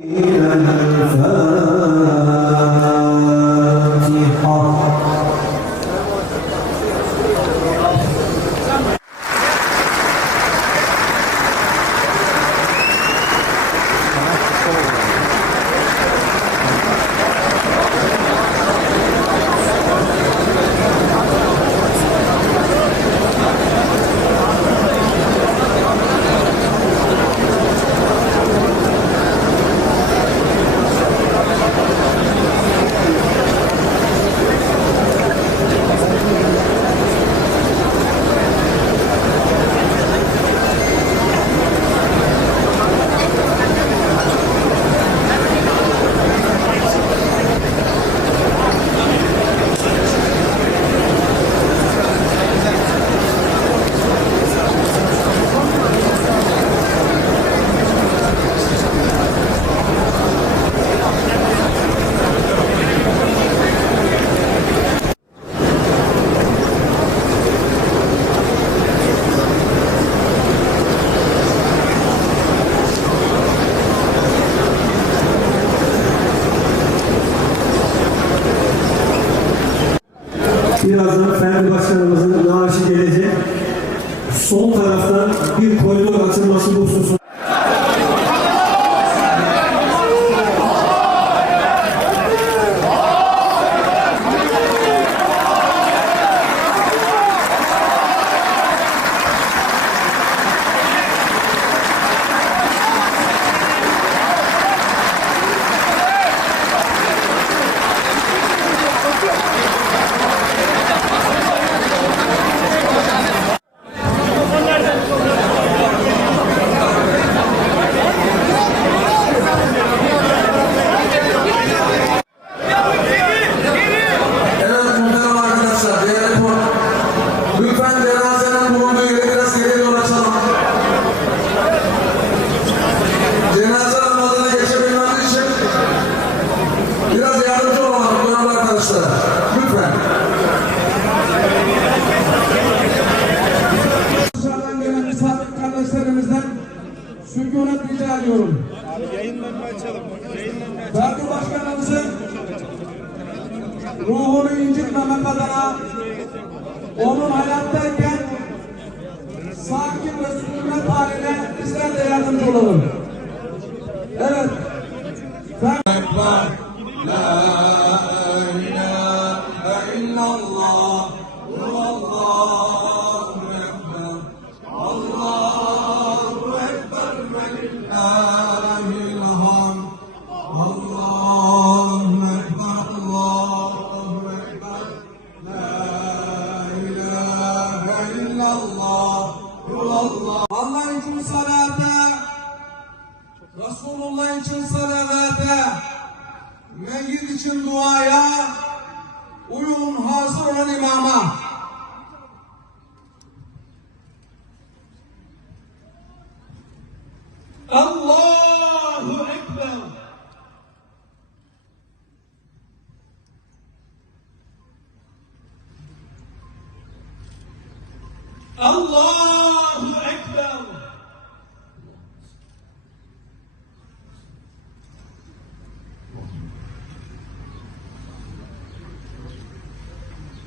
فاتحة Fener Başkanımızın naaşı gelecek. Sol taraftan bir koridor açılması bu hususu. Evet muhterem arkadaşlar, değerli konuk. Lütfen cenazenin bulunduğu yere biraz geriye doğru açalım. Cenaze namazına geçebilmemiz için biraz yardımcı olalım muhterem arkadaşlar. Lütfen. Dışarıdan gelen misafir kardeşlerimizden sükunet rica ediyorum. Parti başkanımızın ruhunu incitmemek adına onun hayattayken sakin ve sükunet haline bizler de yardımcı olalım. Allah için salate, Resulullah için salavete, meyyit için duaya, uyun hazır olan imama. Allahu Ekber. Allahu Ekber.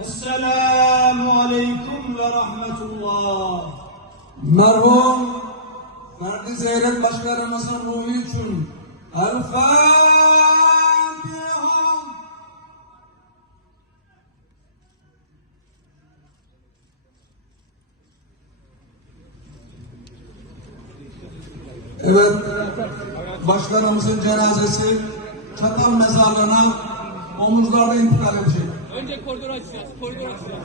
Esselamu Aleyküm ve Rahmetullah. Merhum Ferdi Zeyrek Başkanımızın ruhu için El Fatiha. Evet, başkanımızın cenazesi Çatal mezarlığına omuzlarda intikal edecek. Önce koridor açacağız. Koridor açacağız.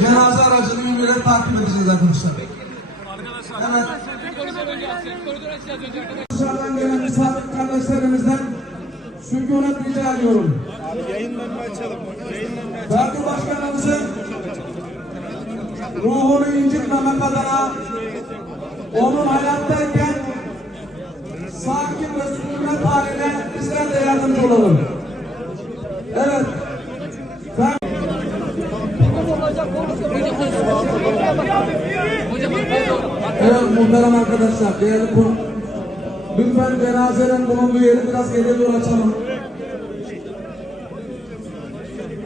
Cenaze aracını yürüyerek takip edeceğiz arkadaşlar. Evet. Koridor açacağız. Önce. Dışarıdan gelen misafir kardeşlerimiz kardeşlerimizden sükunet rica ediyorum. Ferdi Başkanımızın ruhunu incitmemek adına onun hayattayken olalım. Evet. Fer- Evet muhterem arkadaşlar, değerli konuk. Lütfen cenazelerin bulunduğu yeri biraz geriye doğru açalım.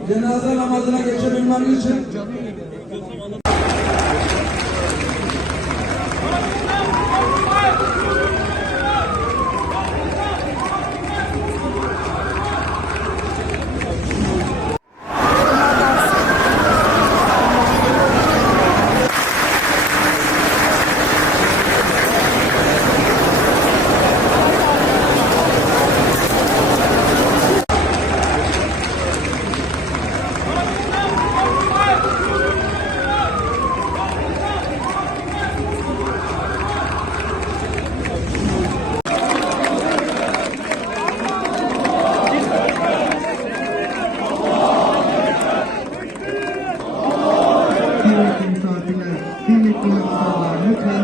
Cenaze namazına geçebilmemiz için Kıymetli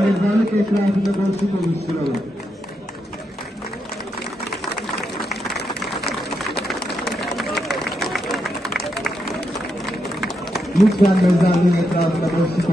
mezarlık etrafında boşluk oluşturalım. Lütfen mezarlığın etrafında boşluk